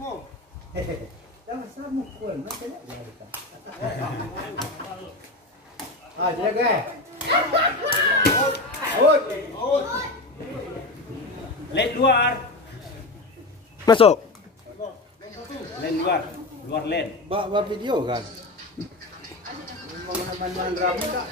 Sama mukul, macam mana dia? Ah, jaga. Out. Len luar. Masuk. Len luar. Luar len. Buat video kan? Main drama tak?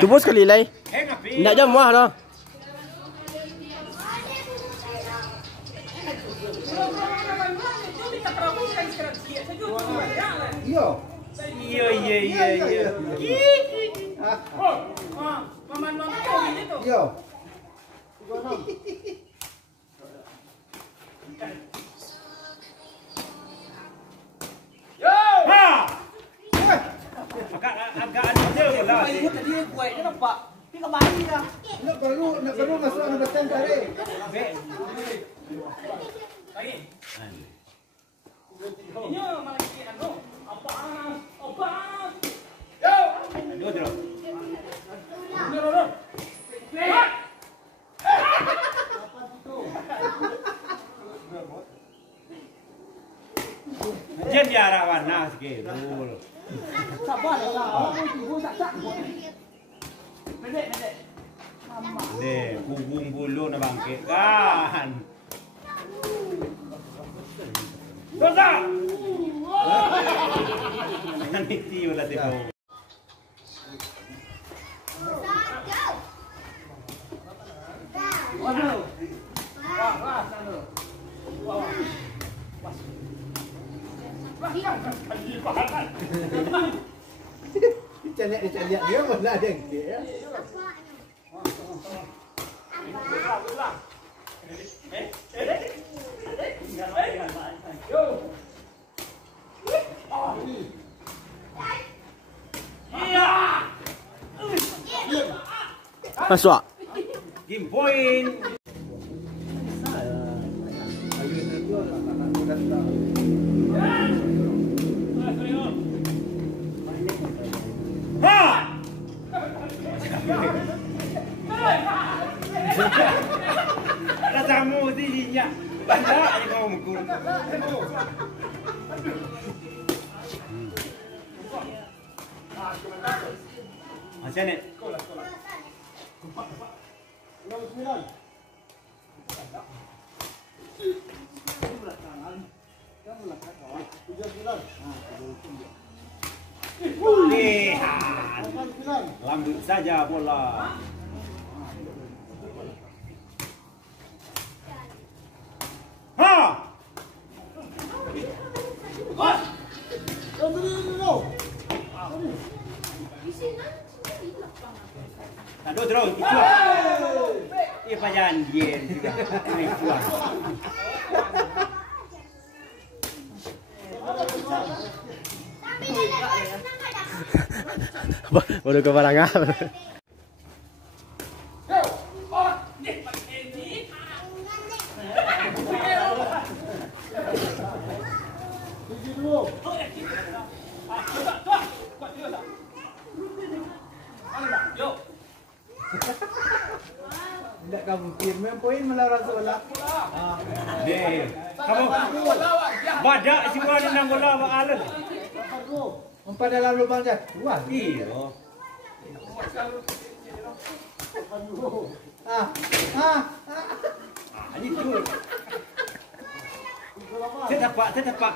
Cuba sekali lai. Ngapi? Ndak jam muah dah. Yo. Iya. Mama nonton itu. Yo. Agak ada lah. Ini tadi buat dia nampak. Dia kembali dah. Nak perlu masuk dalam batang tarik. Lagi. Ini malah kita anu. Apa? Yo. Dua terus. Jem jarak warna sikit. Sabar lah. Ibu tak. Pendek. Deh, hubung bulu na bangkit kan. Dosa. Nanti wala dito. Cari dia mana ada dia. Masuk. Game point. Rasamu tingginya. Banyak ni kau mukul. Macam ni. Lambut saja bola. Aduh terus, itu. Ia pajan dia juga. Itu. Baru ke barangan. Tidak kamu main poin malah rasa bola. Deh, kamu badak semua nang bola apa alat? Umpan dalam lubang je. Wah. Iya. Ini tu. Saya tepak.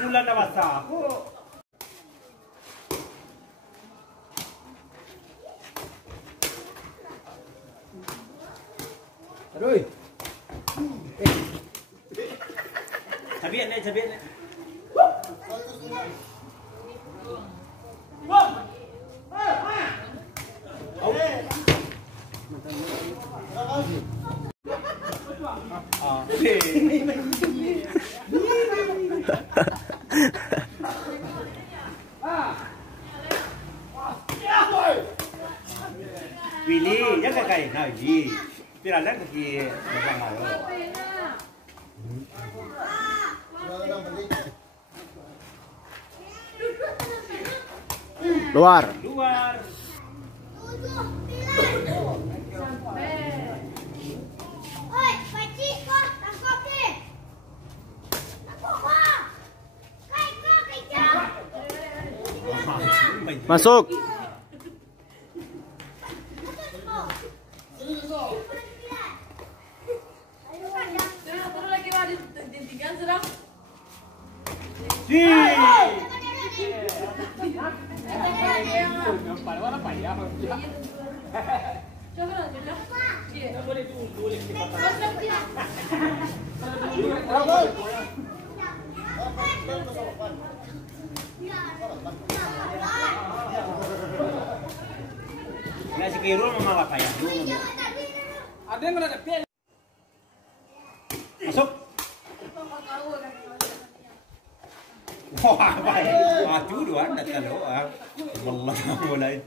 Bulan dah basah. Aduh. Cabiat ni. Pilih, jangan kaya lagi. Piralan kaki macam mana? Luar. Masuk. Nasi kiro mama apa ya? Ada yang ada pia. Masuk. Wah, baik. Maju dua anda kalau ah. Wallah mulai.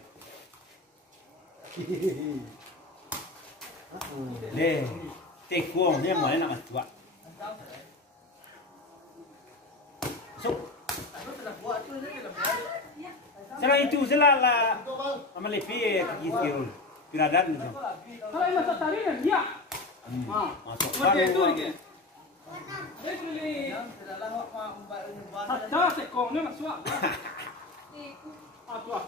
Deh, tekuang dia mana nak tua. Masuk. Setelah itu selalah sama lepi kiri kiradan itu. Kalau yang masuk tadi kan dia. Masuk. Macam itu lagi. Dia boleh. Hatta sekongnya masuk. Ah tua.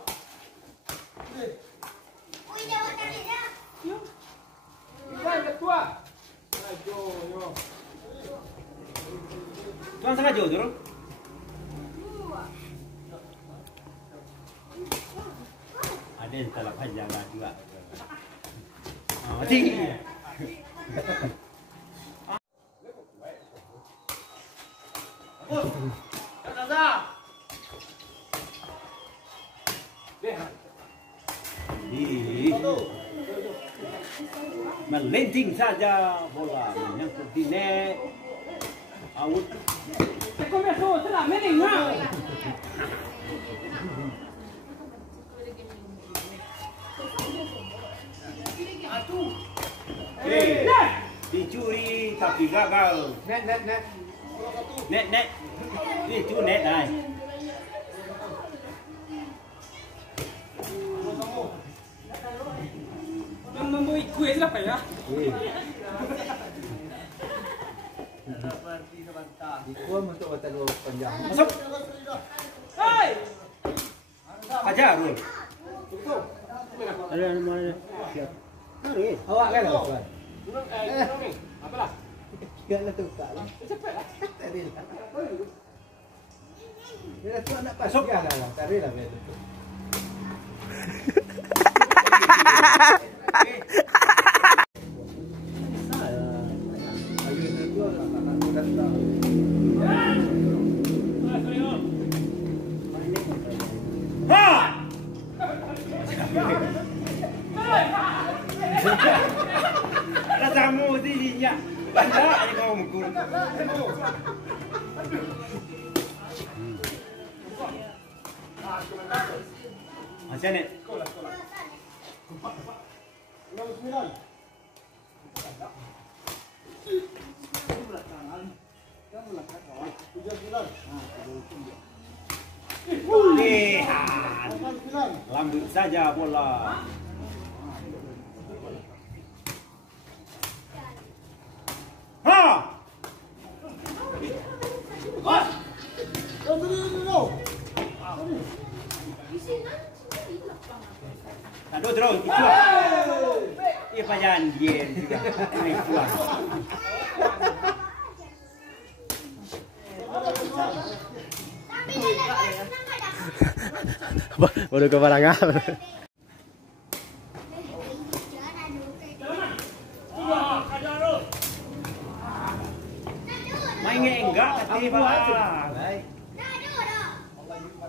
Bukan ketua. Ayo, yo. Tuan sangat jauh tu. Ada yang salah panjang juga. Mati. Melenting saja bola menyangkut di net. Out. Sekong masuk, sudah menengah. Dicuri tapi gagal. Net. Net. Itu net ay. Yang membuat kue siapa ya? Ikuan untuk batalo panjang. Masuk. Hei! Aja Rul. Ada mana? Siap. Tarik. Awak kan tuan? Apalah? Enggak lah tukar lah. Cepat lah. Tadi lah. Bila tuan nak pas dia lah. Tadi lah dia tutup. Ayun na tuan lah. Aku datang. Ha! Rasa mu tinya. Banda ni kau mukul. Macam ni. Lihat. Lambut saja bola. Ha! Aduh terus itu. Ia pajan dia juga. Ini kuat. Baru ke barang. Main enggak ketiba. Baik.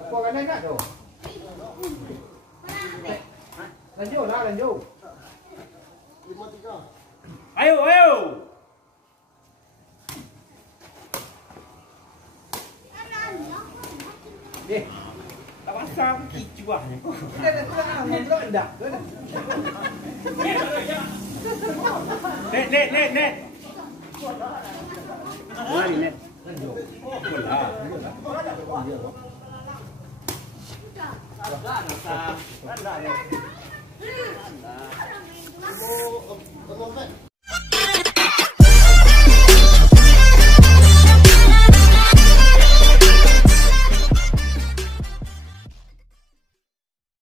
Kau kan nak tu? Lanjut lah, lanjut. Ayo, ayo. Eh, Tak pasang kicuahnya. kita dah tuan ngobrol dah. Net. Lari net. Lanjut. Bola.